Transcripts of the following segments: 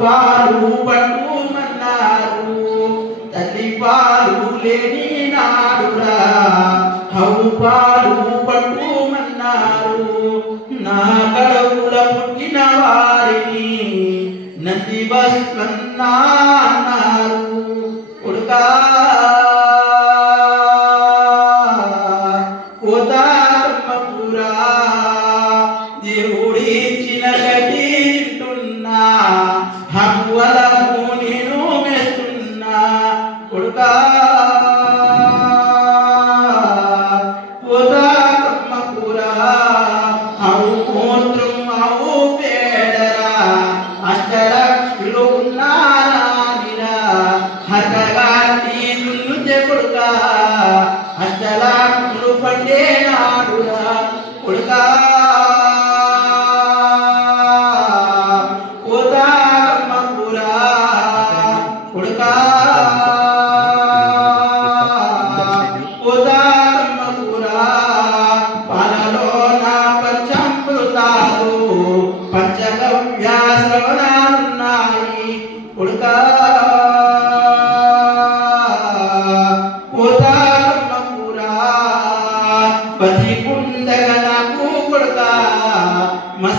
House పాలు పట్టుమన్నారు తల్లి పాలు లేని నాడురా. హౌ పాలు పట్టుమన్నారు. నా కడవుల పుట్టిన వారిని నంది బస్కన్నా అన్నారు. కొడుకా కోతారమ్మపురా దేవుడిచ్చిన పండే నాడురా కొడుకా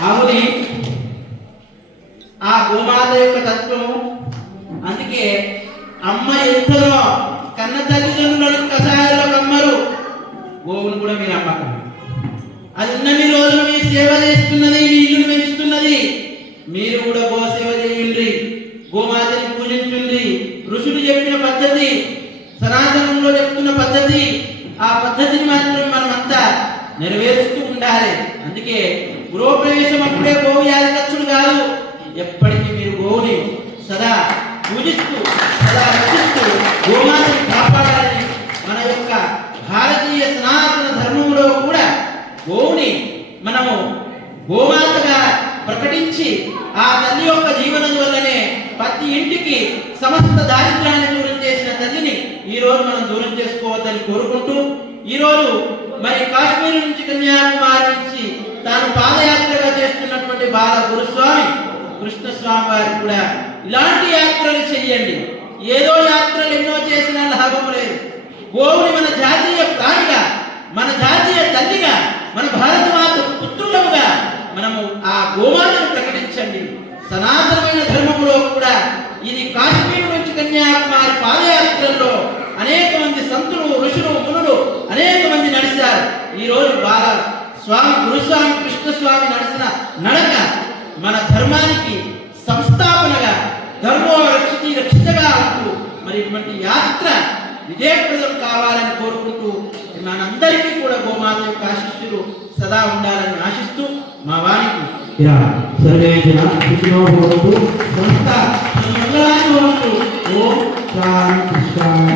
అవుని ఆ గోమాత యొక్క తత్వం అందుకే అమ్మ ఎంతలో కన్న తల్లిదండ్రులను కషాయాల్లో కమ్మరు. గోవును కూడా మీరు అమ్మకండి. అది ఉన్నన్ని రోజులు మీ సేవ చేస్తున్నది మీ ఇల్లును పెంచుతున్నది. మీరు కూడా గో సేవ చేయండి గోమాతని పూజించుండ్రి. ఋషులు చెప్పిన పద్ధతి సనాతనంలో చెప్తున్న పద్ధతి ఆ పద్ధతిని మాత్రం మనమంతా నెరవేరుస్తూ ఉండాలి. అందుకే గృహప్రవేశం అప్పుడే గోవు యాదకచ్చుడు కాదు. ఎప్పటికీ మీరు గోవుని సదా పూజిస్తూ సదా రక్షిస్తూ గోమాతని కాపాడాలని మన యొక్క భారతీయ సనాతన ధర్మంలో కూడా గోవుని మనము గోమాతగా ప్రకటించి ఆ తల్లి యొక్క జీవనం వల్లనే ప్రతి ఇంటికి సమస్త దారిద్ర్యాన్ని దూరం చేసిన తల్లిని ఈ రోజు మనం దూరం చేసుకోవద్దని కోరుకుంటూ ఈరోజు మరి కాశ్మీర్ నుంచి కన్యాకుమారి నుంచి స్వామి వారు కూడా ఇలాంటి యాత్రలు చెయ్యండి. ఏదో యాత్రలు ఎన్నో చేసినా లాభం లేదు. గోవుని మన జాతీయ ప్రాణిగా మన జాతీయ తల్లిగా మన భారత మాత పుత్రులముగా మనము ఆ గోమాతను ప్రకటించండి. సనాతనమైన ధర్మంలో కూడా ఇది కాశ్మీర్ నుంచి కన్యాకుమారి పాదయాత్రల్లో అనేక మంది సంతులు ఋషులు మునులు అనేక మంది నడిచారు. ఈ రోజు స్వామి గురుస్వామి కృష్ణస్వామి నడిచిన నడక మన ధర్మానికి సంస్థాపనగా ధర్మో రక్షితి రక్షితగా అంటూ మరి ఇటువంటి యాత్ర విజయప్రదం కావాలని కోరుకుంటూ మనందరికీ కూడా గోమాత యొక్క ఆశిష్యులు సదా ఉండాలని ఆశిస్తూ మా వారికి ఇలా సర్వే జన సంస్థ ఓం శాంతి శాంతి